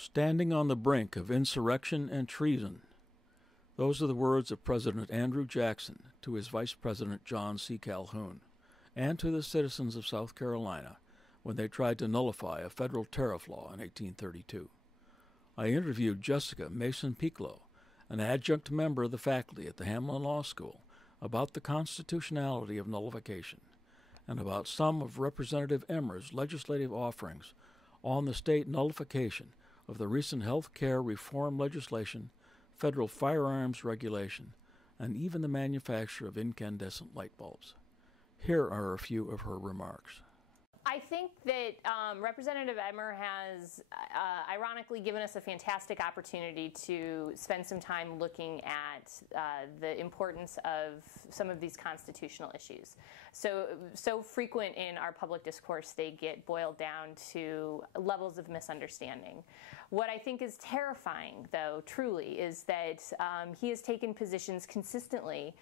Standing on the brink of insurrection and treason. Those are the words of President Andrew Jackson to his Vice President John C. Calhoun, and to the citizens of South Carolina when they tried to nullify a federal tariff law in 1832. I interviewed Jessica Mason-Piccolo, an adjunct member of the faculty at the Hamlin Law School, about the constitutionality of nullification and about some of Representative Emmer's legislative offerings on the state nullification of the recent health care reform legislation, federal firearms regulation, and even the manufacture of incandescent light bulbs. Here are a few of her remarks. I think that Representative Emmer has ironically given us a fantastic opportunity to spend some time looking at the importance of some of these constitutional issues. So frequent in our public discourse, they get boiled down to levels of misunderstanding. What I think is terrifying, though, truly, is that he has taken positions consistently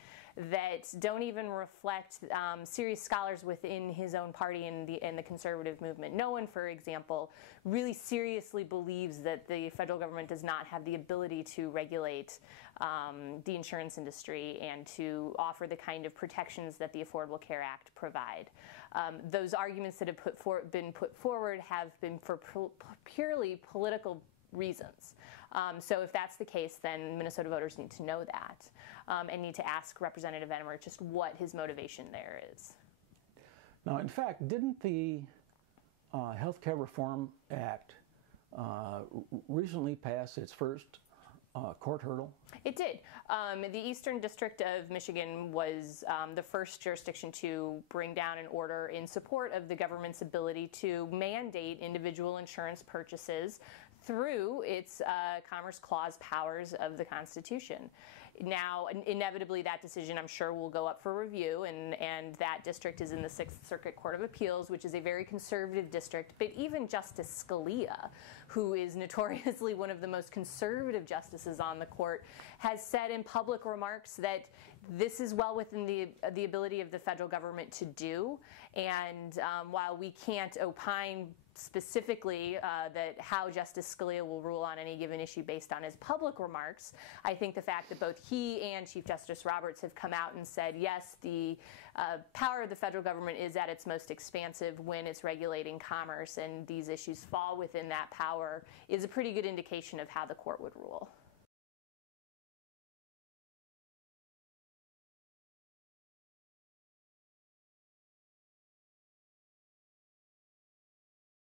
that don't even reflect serious scholars within his own party and the conservative movement. No one, for example, really seriously believes that the federal government does not have the ability to regulate the insurance industry and to offer the kind of protections that the Affordable Care Act provide. Those arguments that have been put forward have been for purely political reasons. So if that's the case, then Minnesota voters need to know that and need to ask Representative Emmer just what his motivation there is. Now, in fact, didn't the Health Care Reform Act recently pass its first court hurdle? It did. The Eastern District of Michigan was the first jurisdiction to bring down an order in support of the government's ability to mandate individual insurance purchases through its Commerce Clause powers of the Constitution. Now, inevitably, that decision, I'm sure, will go up for review, and that district is in the Sixth Circuit Court of Appeals, which is a very conservative district. But even Justice Scalia, who is notoriously one of the most conservative justices on the court, has said in public remarks that this is well within the ability of the federal government to do. And while we can't opine specifically that how Justice Scalia will rule on any given issue based on his public remarks, I think the fact that both he and Chief Justice Roberts have come out and said, yes, the power of the federal government is at its most expansive when it's regulating commerce, and these issues fall within that power, is a pretty good indication of how the court would rule.